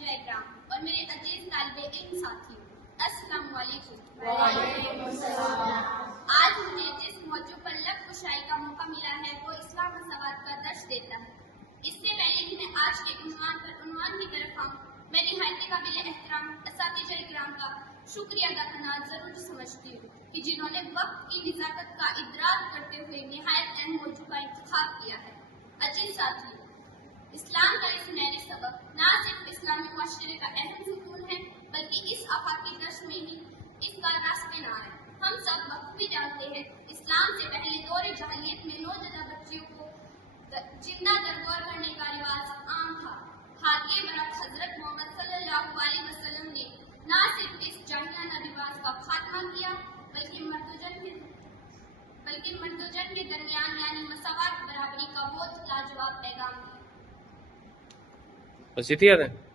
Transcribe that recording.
اساتذہ اکرام اور میرے عزیز طالب علم ساتھیوں، السلام علیکم۔ وعلیکم السلام۔ آج مجھے جس موضوع پر لب کشائی کا موقع ملا ہے وہ اسلام و سواد کا درس دیتا ہے۔ اس سے پہلے کہ میں آج کے عنوان کی طرف آؤں، میں نہایت قابل احترام اساتذہ اکرام کا شکریہ ادا کرنا ضروری سمجھتی ہوں کہ جنہوں نے وقت کی نزاکت کا ادراک کرتے ہوئے نہایت اہم موضوع کا انتخاب کیا ہے۔ عزیز ساتھیوں، اسلام کا یہ سنہری سبق نہ صرف اسلامی معاشرے کا اہم ستون ہے بلکہ اس آفاقی درس میں ہی اس کا راستہ نار ہے۔ ہم سب بخوبی جانتے ہیں اسلام سے پہلے دور جاہلیت میں نوزائیدہ بچیوں کو زندہ درگور کرنے کا رواج عام تھا۔ ہادی برکت حضرت محمد صلی اللہ علیہ وسلم نے نہ صرف اس جاہلانہ رواج کا خاتمہ کیا بلکہ مرد و زن کے درمیان یعنی مساوات برابری کا بہت لاجواب پیغام دیا۔ بس اتنی یاد ہے۔